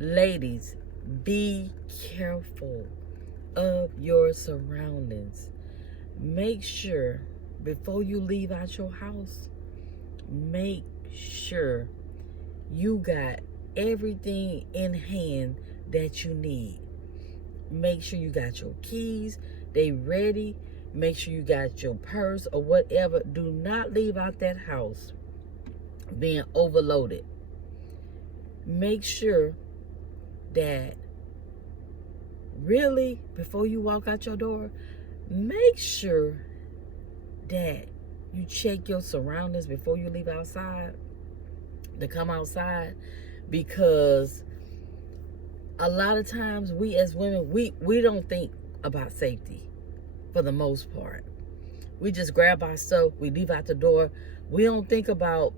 Ladies, be careful of your surroundings. Make sure before you leave out your house, make sure you got everything in hand that you need. Make sure you got your keys, they ready. Make sure you got your purse or whatever. Do not leave out that house being overloaded. Make sure that really before you walk out your door, make sure that you check your surroundings before you leave outside to come outside, because a lot of times we as women, we don't think about safety for the most part. We just grab our stuff, we leave out the door. We don't think about,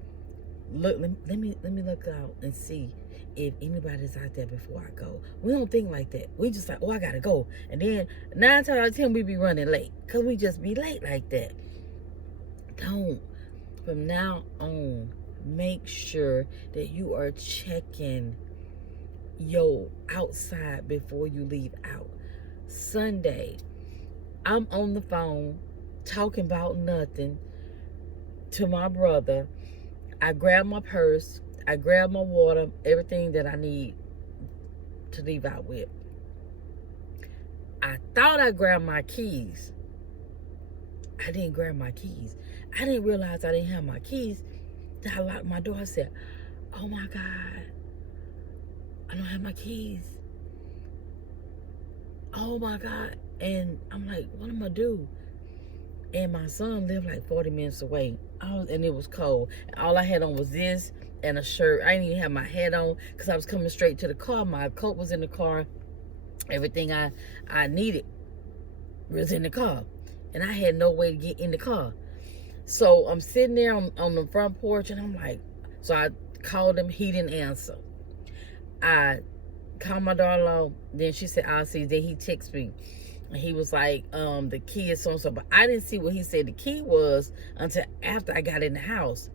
look, let me look out and see if anybody's out there before I go. We don't think like that. We just like, oh, I gotta go. And then 9 times out of 10 we be running late because we just be late like that. Don't. From now on, make sure that you are checking your outside before you leave out. Sunday, I'm on the phone talking about nothing to my brother. I grab my purse, I grab my water, everything that I need to leave out with. I thought I grabbed my keys. I didn't grab my keys. I didn't realize I didn't have my keys. I locked my door. I said, oh my God, I don't have my keys. Oh my God. And I'm like, what am I gonna do? And my son lived like 40 minutes away. And it was cold. And all I had on was this and a shirt. I didn't even have my hat on because I was coming straight to the car. My coat was in the car. Everything I needed was in the car. And I had no way to get in the car. So I'm sitting there on the front porch and I'm like, so I called him. He didn't answer. I called my daughter-in-law. Then she said, I'll see. Then he texted me. And he was like, the key is so-and-so. But I didn't see what he said the key was until after I got in the house.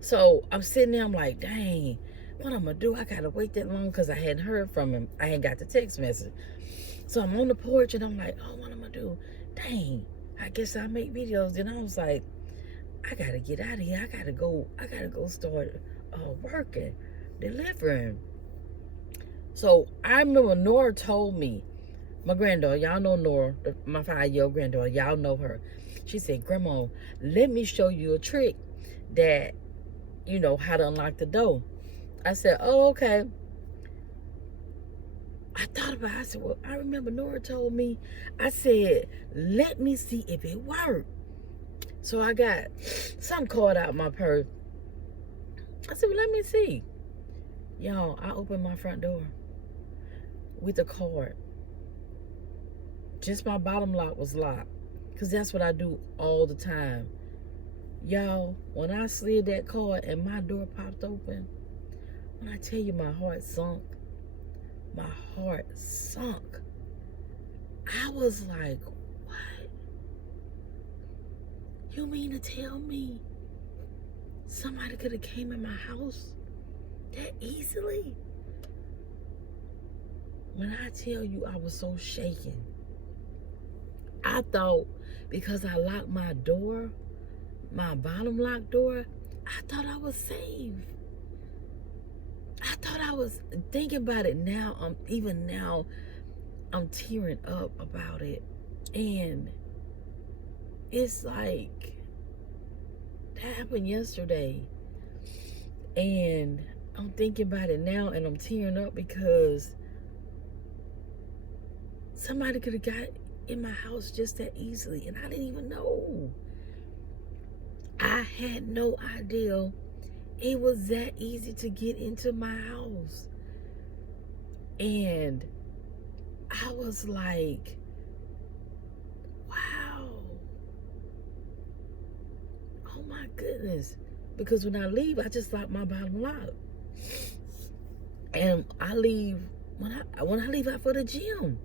So I'm sitting there. I'm like, dang, what I'm going to do? I got to wait that long because I hadn't heard from him. I hadn't got the text message. So I'm on the porch and I'm like, oh, what am I going to do? Dang, I guess I'll make videos. Then I was like, I got to get out of here. I got to go start working, delivering. So I remember Nora told me, my granddaughter, y'all know Nora, my 5-year-old granddaughter, y'all know her. She said, Grandma, let me show you a trick that, you know, how to unlock the door. I said, oh, okay. I thought about it. I said, well, I remember Nora told me. I said, let me see if it worked. So I got some card out my purse. I said, well, let me see. Y'all, I opened my front door with a card. Just my bottom lock was locked. Because that's what I do all the time. Y'all, when I slid that card and my door popped open, when I tell you my heart sunk. My heart sunk. I was like, what? You mean to tell me somebody could have came in my house that easily? When I tell you I was so shaken, I thought because I locked my door, my bottom lock door, I thought I was safe. I thought I was thinking about it now. Even now, I'm tearing up about it. And it's like, that happened yesterday. And I'm thinking about it now and I'm tearing up because somebody could have got in my house just that easily. And I didn't even know. I had no idea it was that easy to get into my house. And I was like, wow. Oh my goodness. Because when I leave, I just lock my bottom lock. And I leave, when I leave out for the gym.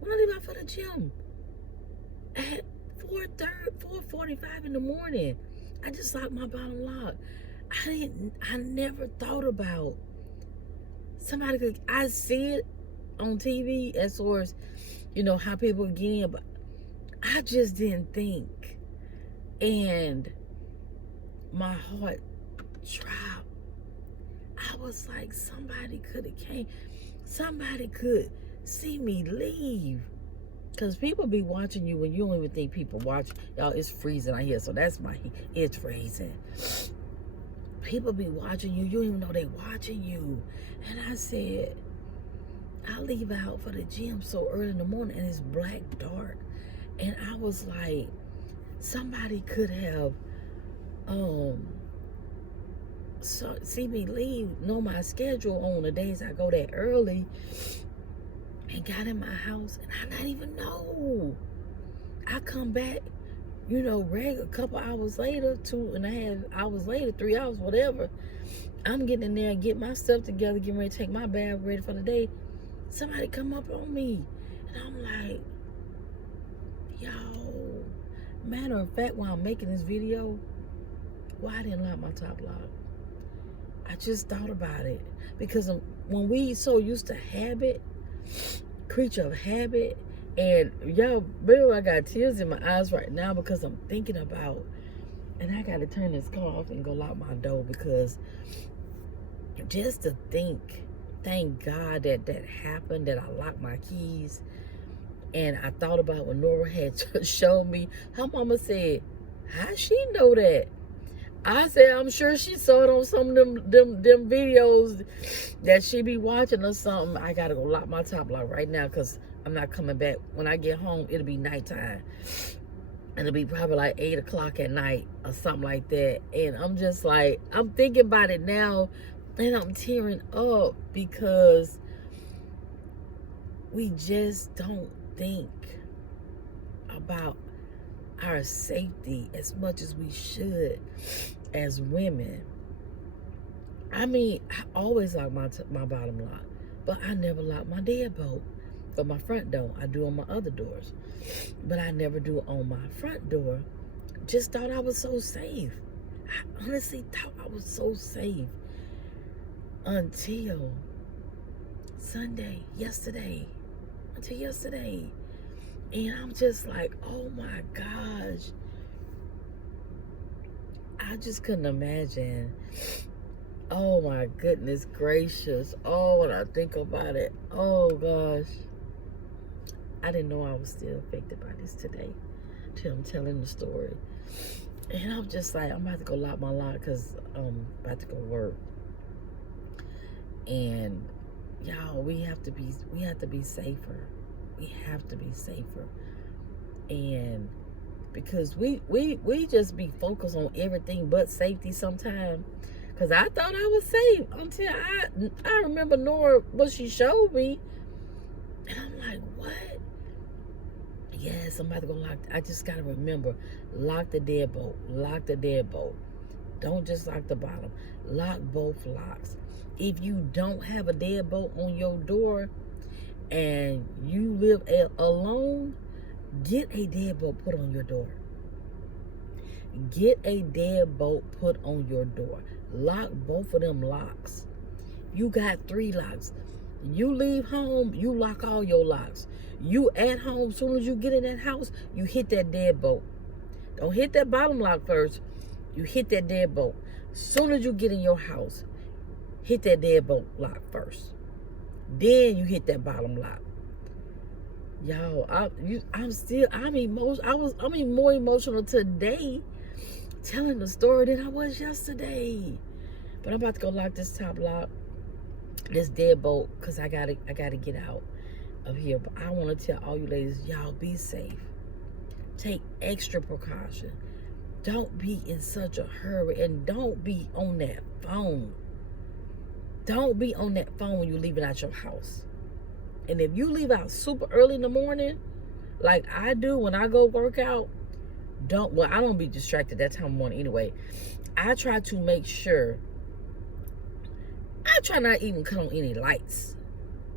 When I leave out for the gym. At 4:45 in the morning. I just lock my bottom lock. I never thought about somebody could, I see it on TV as far as, you know, how people get in, but I just didn't think. And my heart dropped. I was like, somebody could have came. Somebody could see me leave. Because people be watching you when you don't even think people watch. Y'all, it's freezing out here, so that's my heat. It's freezing. People be watching you. You don't even know they watching you. And I said, I leave out for the gym so early in the morning, and it's black dark. And I was like, somebody could have see me leave, know my schedule on the days I go that early, and got in my house, and I not even know. I come back, you know, a couple hours later, 2.5 hours later, 3 hours, whatever. I'm getting in there and get my stuff together, getting ready to take my bath, ready for the day. Somebody come up on me, and I'm like, yo. Matter of fact, while I'm making this video, why I didn't lock my top lock? I just thought about it. Because when we so used to habit, creature of habit, and y'all, baby, I got tears in my eyes right now because I'm thinking about, and I got to turn this car off and go lock my door, because just to think, thank God that happened, that I locked my keys. And I thought about when Nora had showed me, her mama said, how she know that? I said, I'm sure she saw it on some of them videos that she be watching or something. I gotta go lock my top lock right now, because I'm not coming back. When I get home, it'll be nighttime. It'll be probably like 8 o'clock at night or something like that. And I'm just like, I'm thinking about it now, and I'm tearing up, because we just don't think about our safety as much as we should as women. I mean, I always lock my bottom lock, but I never lock my deadbolt for my front door. I do on my other doors, but I never do on my front door. Just thought I was so safe. I honestly thought I was so safe until yesterday. And I'm just like, oh my gosh. I just couldn't imagine. Oh my goodness gracious. Oh, when I think about it, oh gosh. I didn't know I was still affected by this today till I'm telling the story. And I'm just like, I'm about to go lock my lock, because I'm about to go work. And y'all, we have to be safer. We have to be safer. And because we just be focused on everything but safety sometimes. Because I thought I was safe until I remember Nora, what she showed me. And I'm like, what? Yes, I'm about to go lock. I just got to remember, lock the deadbolt. Lock the deadbolt. Don't just lock the bottom. Lock both locks. If you don't have a deadbolt on your door and you live alone, get a deadbolt put on your door. Get a deadbolt put on your door. Lock both of them locks. You got 3 locks. You leave home, you lock all your locks. You at home, as soon as you get in that house, you hit that deadbolt. Don't hit that bottom lock first. You hit that deadbolt. As soon as you get in your house, hit that deadbolt lock first. Then you hit that bottom lock. Y'all, I'm more emotional today telling the story than I was yesterday. But I'm about to go lock this top lock, this deadbolt, because I gotta get out of here. But I want to tell all you ladies, y'all, be safe. Take extra precaution. Don't be in such a hurry, and don't be on that phone. Don't be on that phone when you're leaving out your house. And if you leave out super early in the morning, like I do when I go work out, I don't be distracted that time of morning anyway. I try to make sure, I try not even cut on any lights.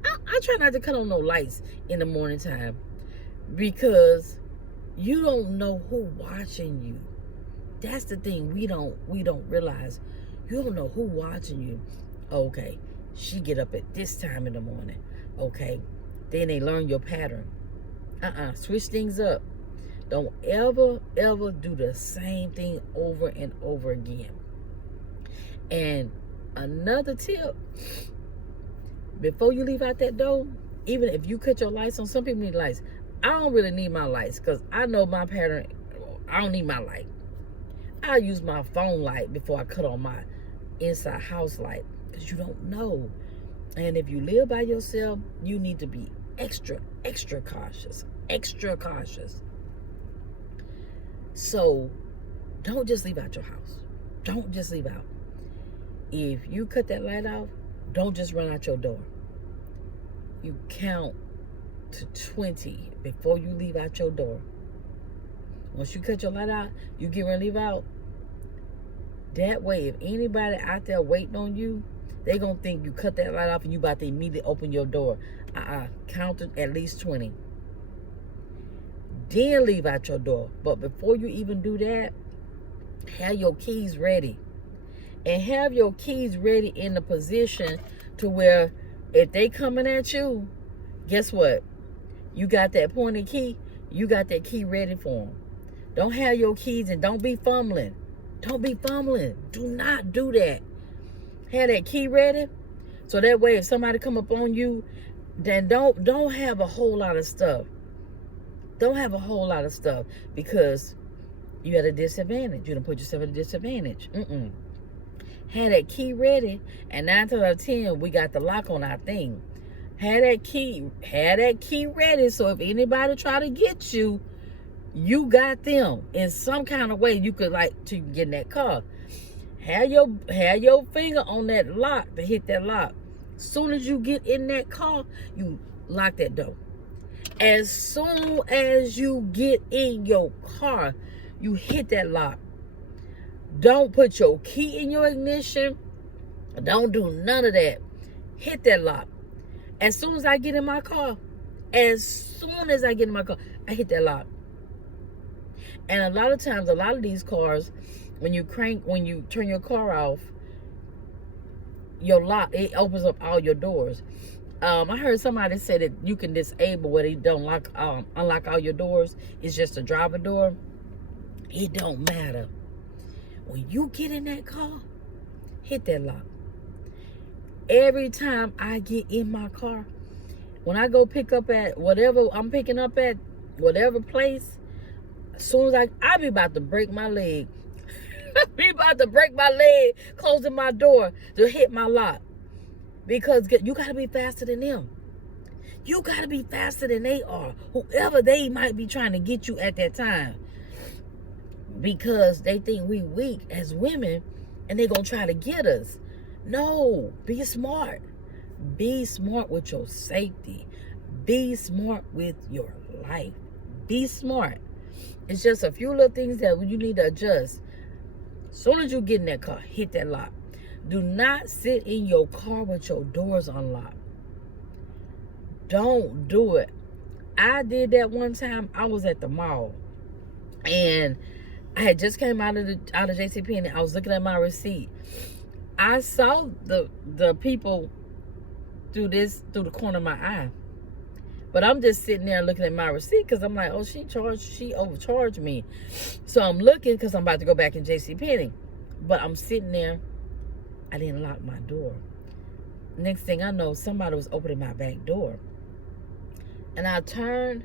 I try not to cut on no lights in the morning time, because you don't know who watching you. That's the thing we don't realize. You don't know who watching you. Okay, She get up at this time in the morning. Okay. Then they learn your pattern. Switch things up. Don't ever do the same thing over and over again. And another tip, before you leave out that door, even if you cut your lights on, some people need lights. I don't really need my lights because I know my pattern. I don't need my light. I use my phone light before I cut on my inside house light, because you don't know. And if you live by yourself, you need to be extra cautious. So don't just leave out your house. Don't just leave out. If you cut that light off, don't just run out your door. You count to 20 before you leave out your door. Once you cut your light out, you get ready to leave out. That way, if anybody out there waiting on you, they gonna think you cut that light off and you about to immediately open your door. Count to at least 20. Then leave out your door. But before you even do that, have your keys ready. And have your keys ready in the position to where if they coming at you, guess what? You got that pointed key. You got that key ready for them. Don't have your keys and don't be fumbling. Don't be fumbling. Do not do that. Have that key ready. So that way if somebody come up on you, then don't have a whole lot of stuff. Don't have a whole lot of stuff because you at a disadvantage. You done put yourself at a disadvantage. Have that key ready, and 9 times out of 10, we got the lock on our thing. Have that key ready, so if anybody try to get you, you got them in some kind of way. You could to get in that car. Have your finger on that lock to hit that lock. Soon as you get in that car, you lock that door. As soon as you get in your car, you hit that lock. Don't put your key in your ignition. Don't do none of that. Hit that lock. As soon as I get in my car, I hit that lock. And a lot of times, a lot of these cars, when you turn your car off, your lock, it opens up all your doors. I heard somebody say that you can disable where they don't unlock all your doors. It's just a driver door. It don't matter. When you get in that car, hit that lock. Every time I get in my car, when I go pick up at whatever I'm picking up at, whatever place, as soon as I be about to break my leg. Closing my door to hit my lock. Because you got to be faster than them. You got to be faster than they are. Whoever they might be trying to get you at that time. Because they think we weak as women and they going to try to get us. No, be smart. Be smart with your safety. Be smart with your life. Be smart. It's just a few little things that you need to adjust. As soon as you get in that car, hit that lock. Do not sit in your car with your doors unlocked. Don't do it. I did that one time. I was at the mall. And I had just came out of JCPenney. I was looking at my receipt. I saw the people through the corner of my eye. But I'm just sitting there looking at my receipt because I'm like, oh, she overcharged me. So I'm looking because I'm about to go back in JCPenney. But I'm sitting there. I didn't lock my door. Next thing I know, somebody was opening my back door. And I turned,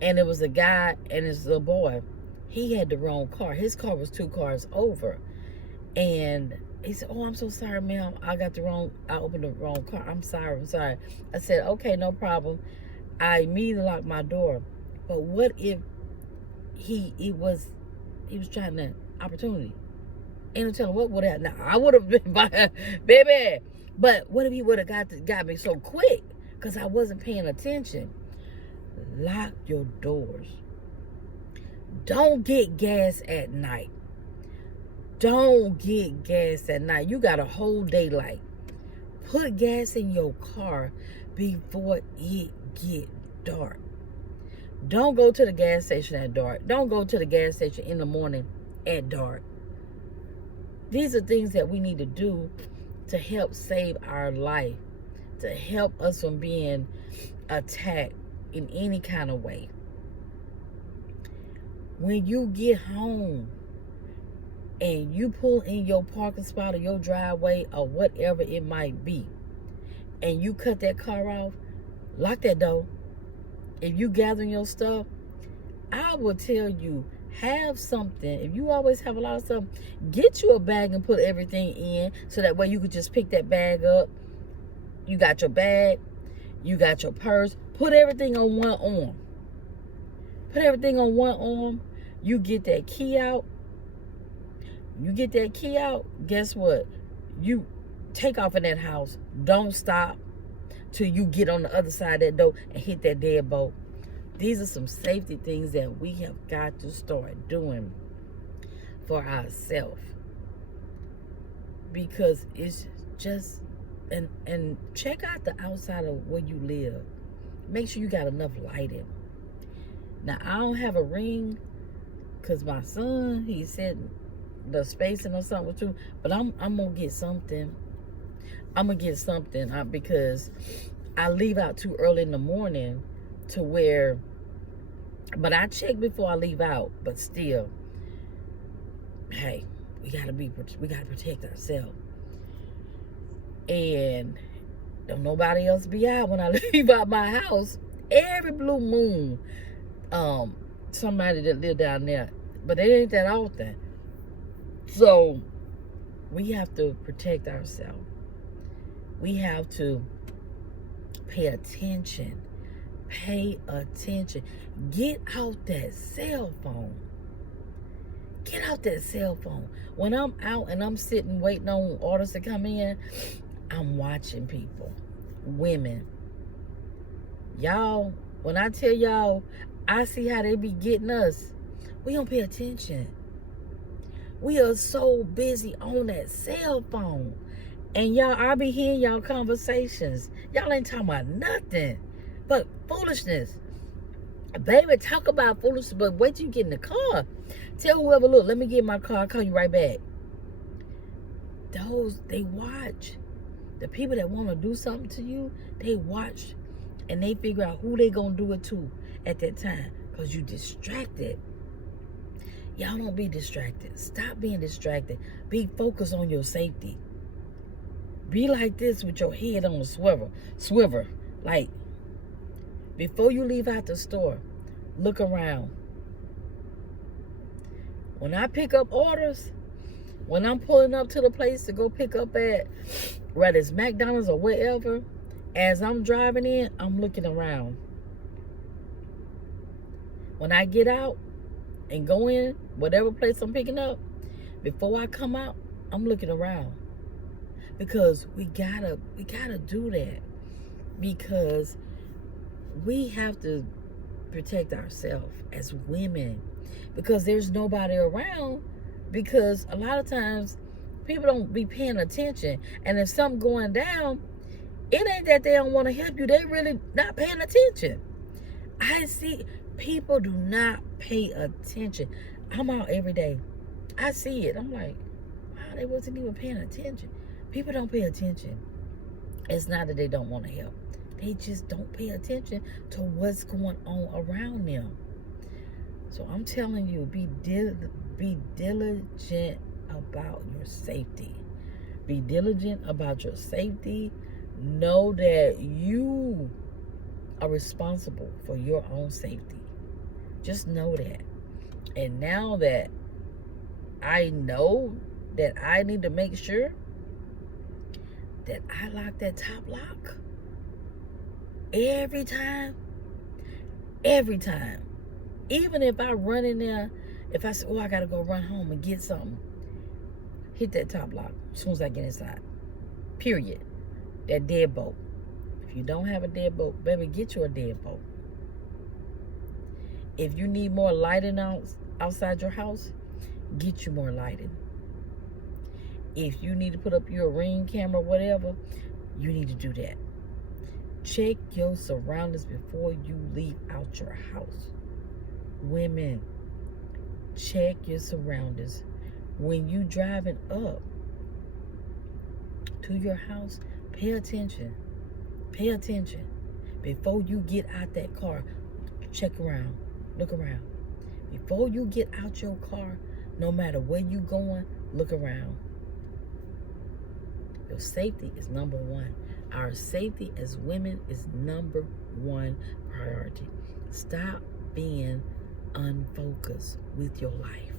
and it was a guy and his little boy. He had the wrong car. His car was 2 cars over. And he said, oh, I'm so sorry, ma'am. I opened the wrong car. I'm sorry. I said, okay, no problem. I immediately locked my door. But what if he was trying to opportunity? Ain't no telling what would have. Now I would have been baby. But what if he would have got me so quick? Because I wasn't paying attention. Lock your doors. Don't get gas at night. Don't get gas at night. You got a whole daylight. Put gas in your car before it get dark. Don't go to the gas station at dark. Don't go to the gas station in the morning at dark. These are things that we need to do to help save our life, to help us from being attacked in any kind of way. When you get home and you pull in your parking spot or your driveway or whatever it might be, and you cut that car off, lock that door. If you gathering your stuff, I will tell you, have something. If you always have a lot of stuff, get you a bag and put everything in, so that way you could just pick that bag up. You got your bag, you got your purse, put everything on one arm. Put everything on one arm. You get that key out. You get that key out, guess what? You take off in that house. Don't stop till you get on the other side of that door and hit that deadbolt. These are some safety things that we have got to start doing for ourselves. Because it's just, and check out the outside of where you live. Make sure you got enough lighting. Now, I don't have a ring because my son, he said the spacing or something too, but I'm gonna get something. I'm gonna get something because I leave out too early in the morning to where, but I check before I leave out, but still, hey, we gotta protect ourselves. And don't nobody else be out when I leave out my house. Every blue moon, somebody that live down there, but it ain't that often. So we have to protect ourselves. We have to pay attention. Pay attention. Get out that cell phone. Get out that cell phone. When I'm out and I'm sitting waiting on orders to come in, I'm watching people, women. Y'all, when I tell y'all, I see how they be getting us. We don't pay attention. We are so busy on that cell phone. And y'all, I be hearing y'all conversations. Y'all ain't talking about nothing but foolishness. Baby, talk about foolishness, but wait till you get in the car. Tell whoever, look, let me get in my car. I'll call you right back. Those, they watch. The people that want to do something to you, they watch. And they figure out who they going to do it to at that time. Because you distracted. Y'all don't be distracted. Stop being distracted. Be focused on your safety. Be like this with your head on the swivel. Like, before you leave out the store, look around. When I pick up orders, when I'm pulling up to the place to go pick up at, whether it's McDonald's or wherever, as I'm driving in, I'm looking around. When I get out and go in, whatever place I'm picking up, before I come out, I'm looking around. Because we gotta do that. Because we have to protect ourselves as women. Because there's nobody around. Because a lot of times people don't be paying attention. And if something going down, it ain't that they don't want to help you. They really not paying attention. I see people do not pay attention. I'm out every day. I see it. I'm like, wow, they wasn't even paying attention. People don't pay attention. It's not that they don't want to help. They just don't pay attention to what's going on around them. So I'm telling you, be diligent about your safety. Be diligent about your safety. Know that you are responsible for your own safety. Just know that. And now that I know that I need to make sure that I lock that top lock every time. Even if I run in there, if I say, oh, I got to go run home and get something, hit that top lock as soon as I get inside. Period. That deadbolt. If you don't have a deadbolt, baby, get you a deadbolt. If you need more lighting outside your house, get you more lighting. If you need to put up your Ring camera, whatever, you need to do that. Check your surroundings before you leave out your house. Women, check your surroundings. When you driving up, to your house, pay attention. Pay attention. Before you get out that car, check around. Look around. Before you get out your car, no matter where you going, look around. Your safety is number one. Our safety as women is number one priority. Stop being unfocused with your life.